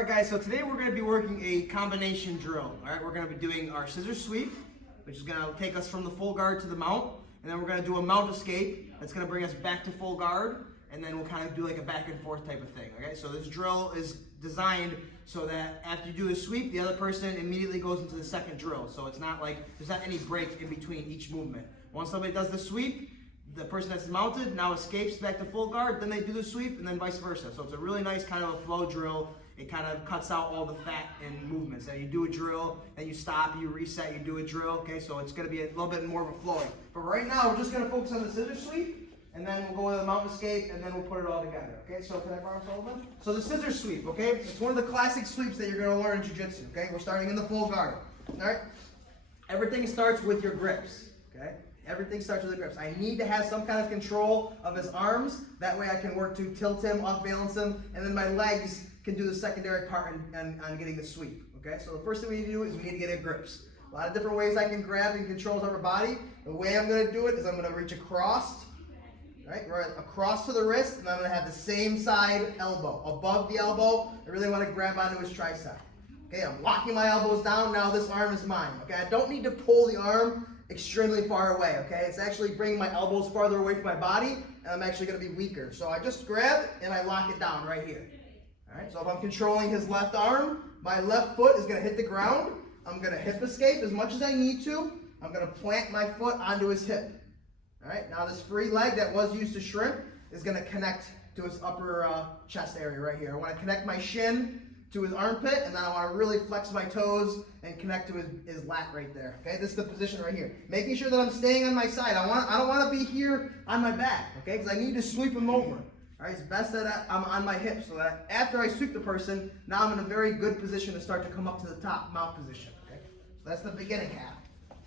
Alright guys, so today we're going to be working a combination drill. Alright, we're going to be doing our scissor sweep, which is going to take us from the full guard to the mount. And then we're going to do a mount escape, that's going to bring us back to full guard. And then we'll kind of do like a back and forth type of thing. Okay, so this drill is designed so that after you do a sweep, the other person immediately goes into the second drill. So it's not like, there's not any break in between each movement. Once somebody does the sweep, the person that's mounted now escapes back to full guard, then they do the sweep, and then vice versa. So it's a really nice kind of a flow drill. It kind of cuts out all the fat and movements. And you do a drill, then you stop, you reset, you do a drill. Okay, so it's going to be a little bit more of a flowing. But right now, we're just going to focus on the scissor sweep, and then we'll go to the mount escape, and then we'll put it all together. Okay, so can I borrow Sullivan? So the scissor sweep, okay, it's one of the classic sweeps that you're going to learn in jiu-jitsu. Okay, we're starting in the full guard. All right, everything starts with your grips. Okay. Everything starts with the grips. I need to have some kind of control of his arms. That way I can work to tilt him, off balance him, and then my legs can do the secondary part on getting the sweep. Okay, so the first thing we need to do is we need to get at grips. A lot of different ways I can grab and control his upper body. The way I'm going to do it is I'm going to reach across, right across to the wrist, and I'm going to have the same side elbow. Above the elbow, I really want to grab onto his tricep. Okay, I'm locking my elbows down. Now this arm is mine. Okay, I don't need to pull the arm extremely far away, okay? It's actually bringing my elbows farther away from my body, and I'm actually going to be weaker. So I just grab it, and I lock it down right here. All right, so if I'm controlling his left arm, my left foot is going to hit the ground. I'm going to hip escape as much as I need to. I'm going to plant my foot onto his hip. All right, now this free leg that was used to shrimp is going to connect to his upper chest area right here. I want to connect my shin to his armpit, and then I want to really flex my toes and connect to his lat right there. Okay, this is the position right here. Making sure that I'm staying on my side. I don't want to be here on my back, okay, because I need to sweep him over. All right, it's best that I'm on my hips so that after I sweep the person, now I'm in a very good position to start to come up to the top mount position. Okay, so that's the beginning half.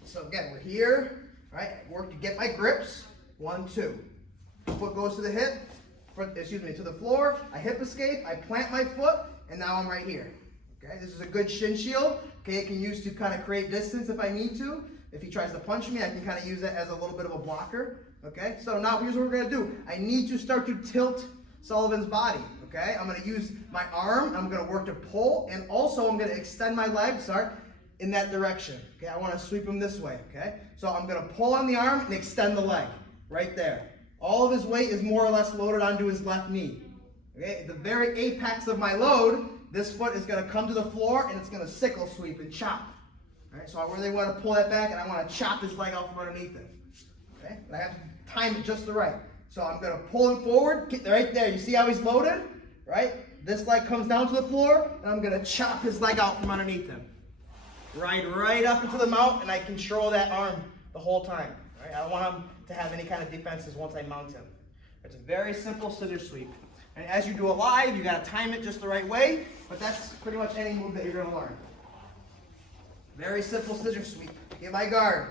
So again, we're here, right? Work to get my grips. 1, 2. Foot goes to the hip. To the floor. I hip escape. I plant my foot. And now I'm right here. Okay, this is a good shin shield. Okay, it can use to kind of create distance if I need to. If he tries to punch me, I can kind of use that as a little bit of a blocker. Okay, so now here's what we're going to do. I need to start to tilt Sullivan's body. Okay, I'm going to use my arm. I'm going to work to pull, and also I'm going to extend my legs, in that direction. Okay, I want to sweep him this way. Okay, so I'm going to pull on the arm and extend the leg right there. All of his weight is more or less loaded onto his left knee. Okay, at the very apex of my load, this foot is going to come to the floor and it's going to sickle sweep and chop. All right, so I really want to pull that back and I want to chop his leg out from underneath it. Okay, but I have to time it just the right. So I'm going to pull him forward, get right there. You see how he's loaded? Right? This leg comes down to the floor and I'm going to chop his leg out from underneath him. Right up into the mount, and I control that arm the whole time. All right? I don't want him to have any kind of defenses once I mount him. It's a very simple scissor sweep. And as you do it live, you got to time it just the right way, but that's pretty much any move that you're going to learn. Very simple scissor sweep. Get my guard.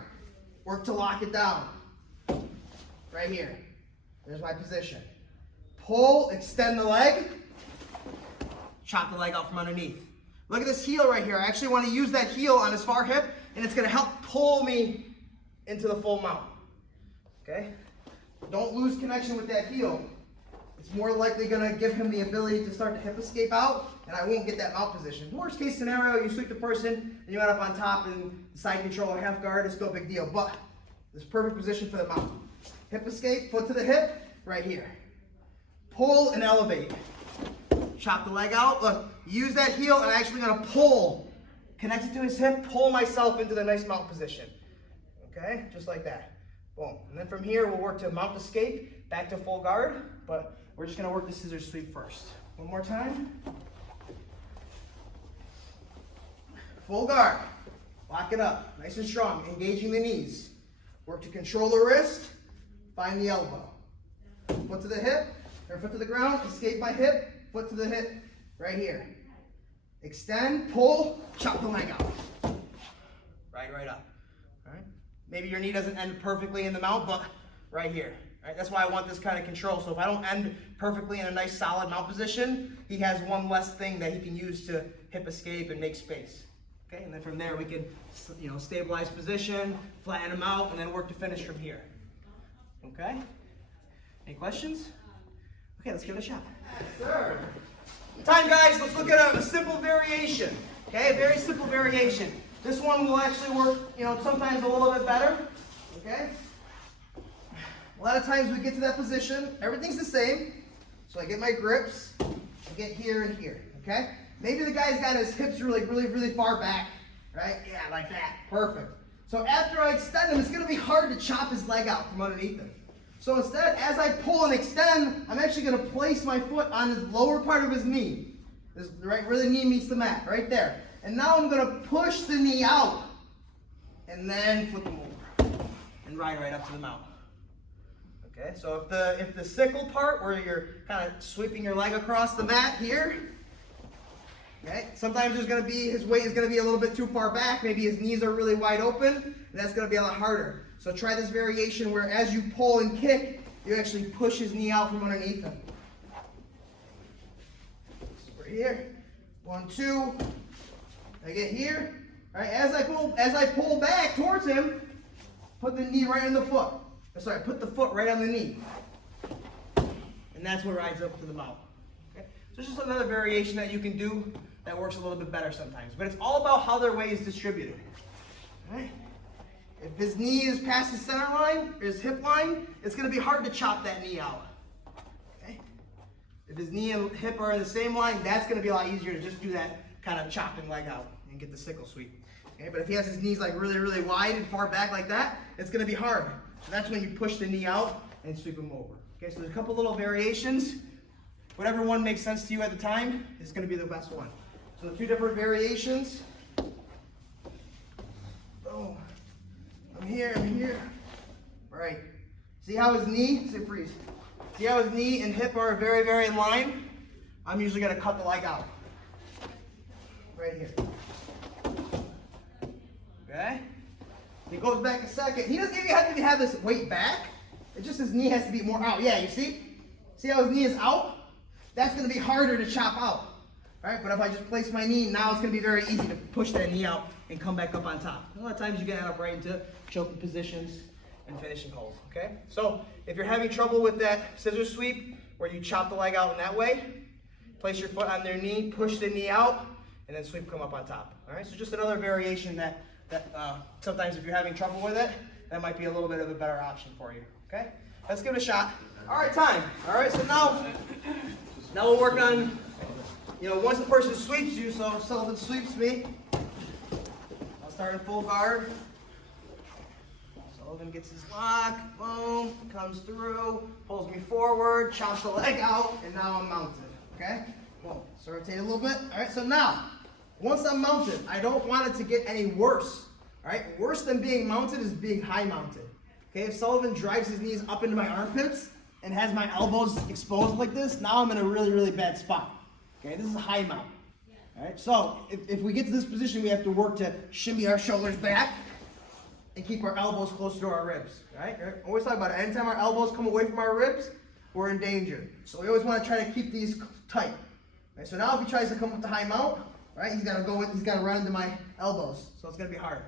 Work to lock it down. Right here. There's my position. Pull, extend the leg. Chop the leg out from underneath. Look at this heel right here. I actually want to use that heel on his far hip, and it's going to help pull me into the full mount. Okay? Don't lose connection with that heel. It's more likely going to give him the ability to start to hip escape out, and I won't get that mount position. Worst case scenario, you sweep the person, and you end up on top and side control or half guard. It's no big deal, but this is perfect position for the mount. Hip escape, foot to the hip, right here. Pull and elevate. Chop the leg out. Look, use that heel, and I'm actually going to pull. Connect it to his hip, pull myself into the nice mount position. Okay, just like that. Boom. And then from here, we'll work to mount escape, back to full guard, but we're just going to work the scissor sweep first. One more time. Full guard. Lock it up. Nice and strong. Engaging the knees. Work to control the wrist. Find the elbow. Foot to the hip. Or foot to the ground. Escape my hip. Foot to the hip. Right here. Extend. Pull. Chop the leg out. Right up. All right. Maybe your knee doesn't end perfectly in the mount, but right here. Right, that's why I want this kind of control. So if I don't end perfectly in a nice solid mount position, he has one less thing that he can use to hip escape and make space. Okay, and then from there we can, stabilize position, flatten him out, and then work to finish from here. Okay? Any questions? Okay, let's give it a shot. Yes, sir. Time, guys, let's look at a simple variation. Okay, a very simple variation. This one will actually work, sometimes a little bit better. Okay? A lot of times we get to that position, everything's the same. So I get my grips, I get here and here. Okay? Maybe the guy's got his hips really far back. Right? Yeah, like that. Perfect. So after I extend him, it's going to be hard to chop his leg out from underneath him. So instead, as I pull and extend, I'm actually going to place my foot on his lower part of his knee. This, right where the knee meets the mat, right there. And now I'm going to push the knee out and then flip him over and ride right up to the mount. Okay, so if the sickle part where you're kind of sweeping your leg across the mat here, okay, sometimes there's going to be, his weight is going to be a little bit too far back. Maybe his knees are really wide open, and that's going to be a lot harder. So try this variation where as you pull and kick, you actually push his knee out from underneath him. So right here, 1, 2. I get here. All right, as I pull back towards him, put the knee right on the foot. Sorry, put the foot right on the knee. And that's what rides up to the mount. Okay? So it's just another variation that you can do that works a little bit better sometimes. But it's all about how their weight is distributed. All right? If his knee is past his center line, or his hip line, it's going to be hard to chop that knee out. Okay? If his knee and hip are in the same line, that's going to be a lot easier to just do that kind of chopping leg out and get the sickle sweep. Okay? But if he has his knees like really wide and far back like that, it's going to be hard. So that's when you push the knee out and sweep him over. Okay, so there's a couple little variations. Whatever one makes sense to you at the time is going to be the best one. So the 2 different variations. Boom. I'm here. All right. See how his knee, freeze. See how his knee and hip are very in line? I'm usually going to cut the leg out. Right here. Okay? He goes back a second. He doesn't even have to have this weight back. It's just his knee has to be more out. Yeah, you see? See how his knee is out? That's going to be harder to chop out. All right, but if I just place my knee, now it's going to be very easy to push that knee out and come back up on top. A lot of times you can end up right into choking positions and finishing holds. Okay? So if you're having trouble with that scissor sweep where you chop the leg out in that way, place your foot on their knee, push the knee out, and then sweep come up on top. All right, so just another variation that sometimes if you're having trouble with it, that might be a little bit of a better option for you. Okay, let's give it a shot. All right, time. All right, so now we'll work on, once the person sweeps you, so if Sullivan sweeps me, I'll start in full guard. Sullivan gets his lock, boom, comes through, pulls me forward, chops the leg out, and now I'm mounted. Okay, boom, so rotate a little bit. All right, so now, once I'm mounted, I don't want it to get any worse. All right, worse than being mounted is being high mounted. Okay, if Sullivan drives his knees up into my armpits and has my elbows exposed like this, now I'm in a really bad spot. Okay, this is a high mount. All right, so if we get to this position, we have to work to shimmy our shoulders back and keep our elbows close to our ribs. All right, always talk about it. Anytime our elbows come away from our ribs, we're in danger. So we always want to try to keep these tight. All right, so now if he tries to come with the high mount, right, he's got to run into my elbows, so it's going to be hard.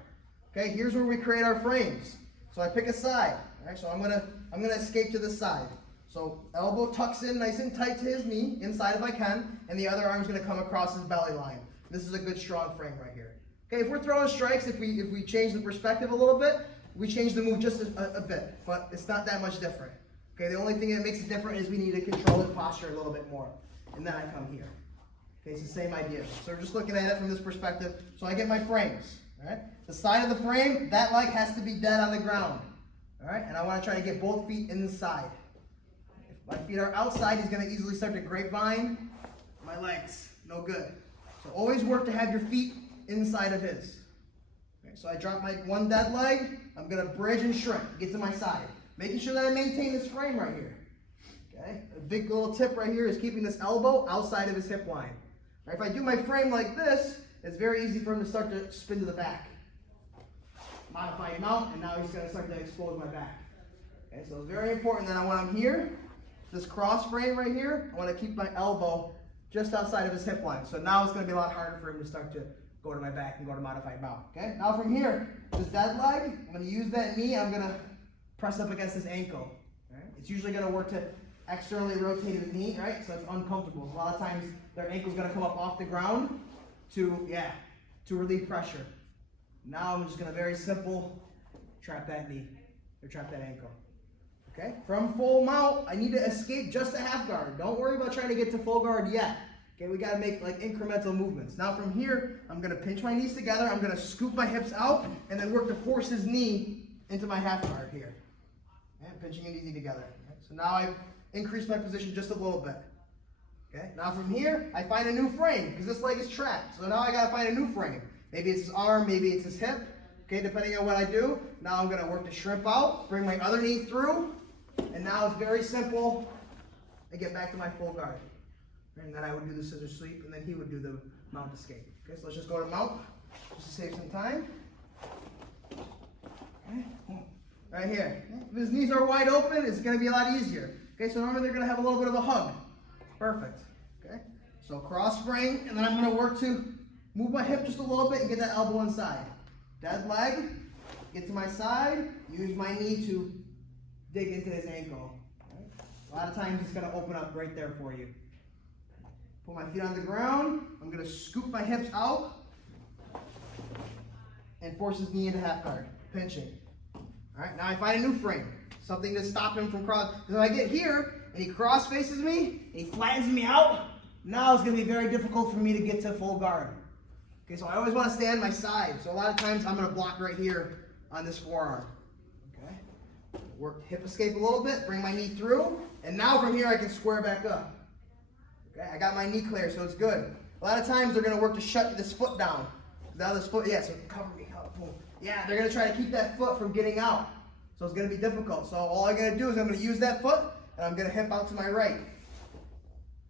Okay, here's where we create our frames. So I pick a side. All right, so I'm gonna escape to this side. So elbow tucks in nice and tight to his knee, inside if I can, and the other arm's gonna come across his belly line. This is a good strong frame right here. Okay, if we're throwing strikes, if we change the perspective a little bit, we change the move just a bit, but it's not that much different. Okay, the only thing that makes it different is we need to control his posture a little bit more. And then I come here. Okay, it's the same idea. So we're just looking at it from this perspective. So I get my frames. All right, the side of the frame, that leg has to be dead on the ground. All right, and I want to try to get both feet inside. If my feet are outside, he's going to easily start to grapevine my legs. No good. So always work to have your feet inside of his. Okay, so I drop my one dead leg. I'm going to bridge and shrink, get to my side, making sure that I maintain this frame right here. Okay, a big little tip right here is keeping this elbow outside of his hip line. Right, if I do my frame like this, it's very easy for him to start to spin to the back. Modify him out, and now he's going to start to expose my back. Okay, so it's very important that when I'm here, this cross frame right here, I want to keep my elbow just outside of his hip line. So now it's going to be a lot harder for him to start to go to my back and go to modified mount. Okay, now from here, this dead leg, I'm going to use that knee, I'm going to press up against his ankle. Right? It's usually going to work to externally rotated knee, right? So it's uncomfortable. So a lot of times their ankle's gonna come up off the ground to relieve pressure. Now I'm just gonna very simple trap that knee, or trap that ankle. Okay, from full mount, I need to escape just a half guard. Don't worry about trying to get to full guard yet. Okay, we gotta make like incremental movements. Now from here, I'm gonna pinch my knees together, I'm gonna scoop my hips out, and then work to force his knee into my half guard here. And pinching it easy together. Okay, so now I've increased my position just a little bit. Okay, now from here, I find a new frame, because this leg is trapped. So now I gotta find a new frame. Maybe it's his arm, maybe it's his hip. Okay, depending on what I do. Now I'm gonna work to shrimp out, bring my other knee through, and now it's very simple. I get back to my full guard. And then I would do the scissor sweep, and then he would do the mount escape. Okay, so let's just go to mount, just to save some time. Okay, right here. If his knees are wide open, it's gonna be a lot easier. Okay, so normally they're gonna have a little bit of a hug. Perfect. Okay, so cross frame, and then I'm gonna work to move my hip just a little bit and get that elbow inside. Dead leg, get to my side, use my knee to dig into his ankle. Okay? A lot of times it's gonna open up right there for you. Put my feet on the ground, I'm gonna scoop my hips out and force his knee into half guard, pinching. All right, now I find a new frame, something to stop him from cross. Because if I get here and he cross faces me and he flattens me out, now it's gonna be very difficult for me to get to full guard. Okay, so I always want to stay on my side. So a lot of times I'm going to block right here on this forearm. Okay, work hip escape a little bit, bring my knee through, and now from here I can square back up. Okay, I got my knee clear, so it's good. A lot of times they're going to work to shut this foot down. Now this foot, so cover me up, boom. Yeah, they're going to try to keep that foot from getting out. So it's going to be difficult. So all I'm going to do is I'm going to use that foot, and I'm going to hip out to my right.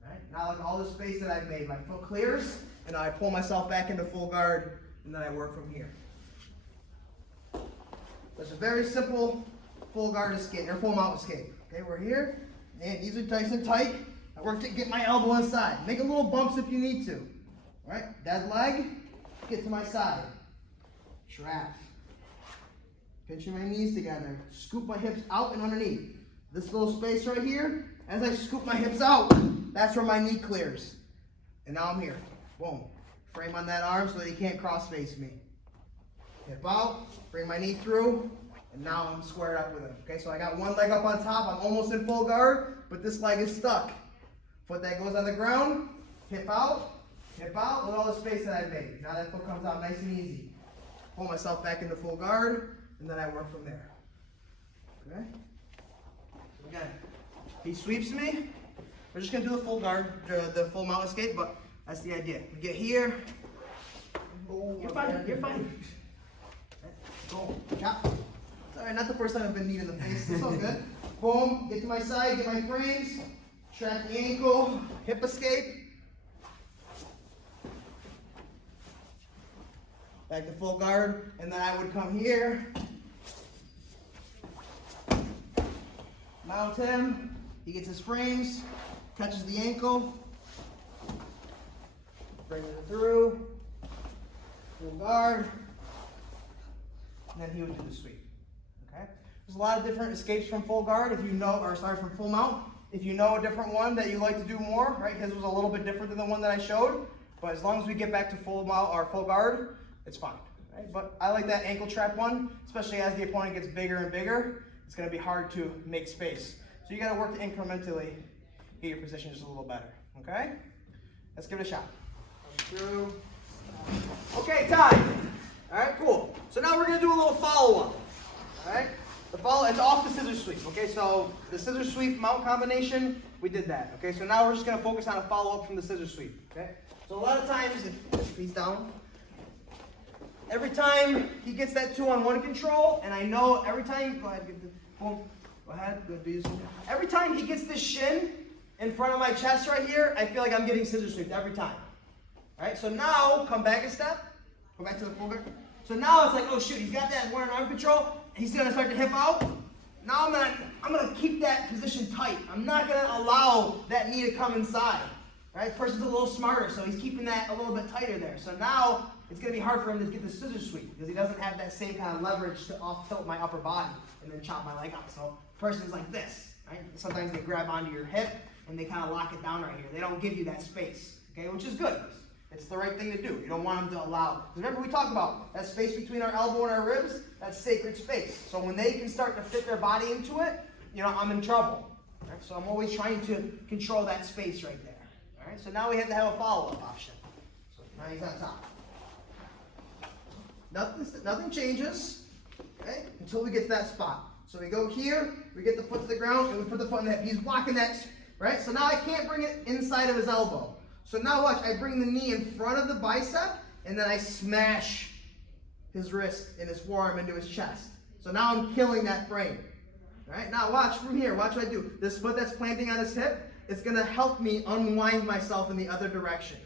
All right, now like all the space that I've made, my foot clears. And I pull myself back into full guard, and then I work from here. That's a very simple full guard escape, or full mount escape. Okay, we're here, and these are nice and tight. I work to get my elbow inside. Make a little bumps if you need to. All right, dead leg, get to my side. Trap. Pinching my knees together. Scoop my hips out and underneath. This little space right here, as I scoop my hips out, that's where my knee clears. And now I'm here. Boom. Frame on that arm so that he can't cross face me. Hip out, bring my knee through, and now I'm squared up with him. Okay, so I got one leg up on top, I'm almost in full guard, but this leg is stuck. Foot that goes on the ground, hip out, look at all the space that I made. Now that foot comes out nice and easy. Pull myself back into full guard, and then I work from there. Okay? Again, he sweeps me. We're just gonna do the full guard, the full mount escape, but that's the idea. We get here. Oh, you're fine. You're fine. Boom. Chop. Sorry, not the first time I've been kneed in the face. It's all good. Boom. Get to my side. Get my frames. Trap the ankle. Hip escape. Back to full guard, and then I would come here. Mount him. He gets his frames. Catches the ankle. Brings it through, full guard, and then he would do the sweep. Okay? There's a lot of different escapes from full guard. If you know, or sorry, from full mount. If you know a different one that you like to do more, right? His was a little bit different than the one that I showed. But as long as we get back to full mount or full guard, it's fine. Right? But I like that ankle trap one, especially as the opponent gets bigger and bigger. It's going to be hard to make space. So you got to work to incrementally get your position just a little better. Okay? Let's give it a shot. Through. Okay, time. All right, cool. So now we're going to do a little follow-up. All right? The follow, it's off the scissor sweep. Okay, so the scissor sweep mount combination, we did that. Okay, so now we're just going to focus on a follow-up from the scissor sweep. Okay? So a lot of times, if he's down, every time he gets that 2-on-1 control, and I know every time, go ahead, get the, boom, go ahead, go do this. Every time he gets this shin in front of my chest right here, I feel like I'm getting scissor sweeped every time. All right, so now, come back a step, go back to the full guard. So now it's like, oh shoot, he's got that 1-arm control, he's gonna start to hip out. Now I'm gonna keep that position tight. I'm not gonna allow that knee to come inside. Right? This person's a little smarter, so he's keeping that a little bit tighter there. So now it's gonna be hard for him to get the scissor sweep because he doesn't have that same kind of leverage to off tilt my upper body and then chop my leg out. So the person's like this. Right? Sometimes they grab onto your hip and they kind of lock it down right here. They don't give you that space, okay, which is good. It's the right thing to do. You don't want them to allow. Remember, we talked about that space between our elbow and our ribs. That's sacred space. So when they can start to fit their body into it, I'm in trouble. Right? So I'm always trying to control that space right there. All right. So now we have to have a follow-up option. So now he's on top. Nothing changes, okay, until we get to that spot. So we go here, we get the foot to the ground, and we put the foot in the hip. He's blocking that, right? So now I can't bring it inside of his elbow. So now watch, I bring the knee in front of the bicep, and then I smash his wrist and his forearm into his chest. So now I'm killing that frame. All right, now watch from here. Watch what I do. This foot that's planting on his hip, it's going to help me unwind myself in the other direction.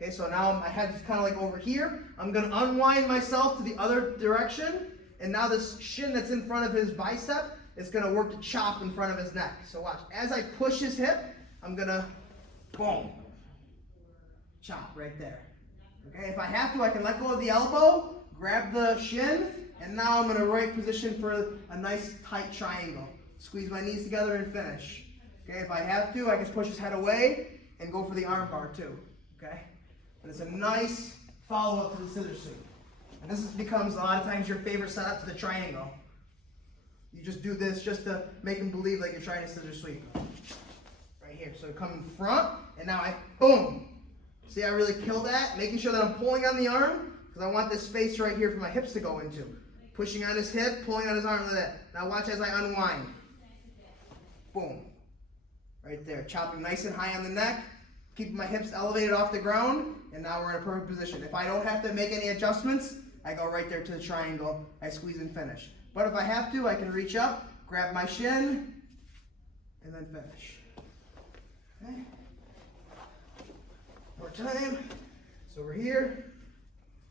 Okay, so now my head is kind of like over here. I'm going to unwind myself to the other direction, and now this shin that's in front of his bicep is going to work to chop in front of his neck. So watch, as I push his hip, I'm going to, boom, chop right there. Okay, if I have to, I can let go of the elbow, grab the shin, and now I'm in a right position for a nice tight triangle. Squeeze my knees together and finish. Okay, if I have to, I can push his head away and go for the arm bar too. Okay, but it's a nice follow-up to the scissor sweep. And this becomes a lot of times your favorite setup to the triangle. You just do this just to make them believe like you're trying to scissor sweep. Right here. So come in front, and now I, boom. See, I really kill that, making sure that I'm pulling on the arm, because I want this space right here for my hips to go into. Pushing on his hip, pulling on his arm like that. Now watch as I unwind. Boom. Right there. Chopping nice and high on the neck, keeping my hips elevated off the ground, and now we're in a perfect position. If I don't have to make any adjustments, I go right there to the triangle, I squeeze and finish. But if I have to, I can reach up, grab my shin, and then finish. Okay. More time. So we're here.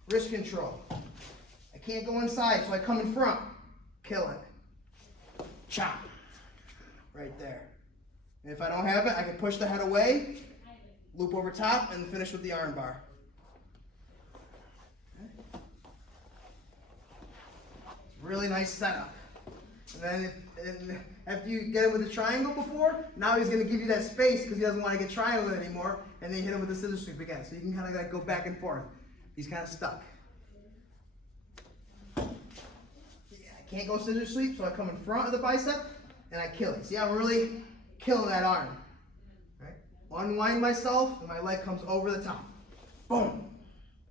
Wrist control. I can't go inside, so I come in front. Kill it. Chop. Right there. And if I don't have it, I can push the head away, loop over top, and finish with the arm bar. Okay. It's a really nice setup. And then after you get it with the triangle before, now he's going to give you that space because he doesn't want to get triangle anymore, and then you hit him with the scissor sweep again. So you can kind of like go back and forth. He's kind of stuck. Yeah, I can't go scissor sweep, so I come in front of the bicep, and I kill it. See, I'm really killing that arm. Right? Unwind myself, and my leg comes over the top. Boom.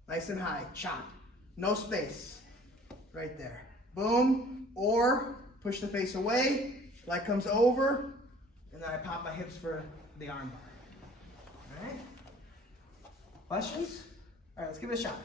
Nice and high. Chop. No space. Right there. Boom. Or push the face away, leg comes over, and then I pop my hips for the arm bar. All right? Questions? All right, let's give it a shot.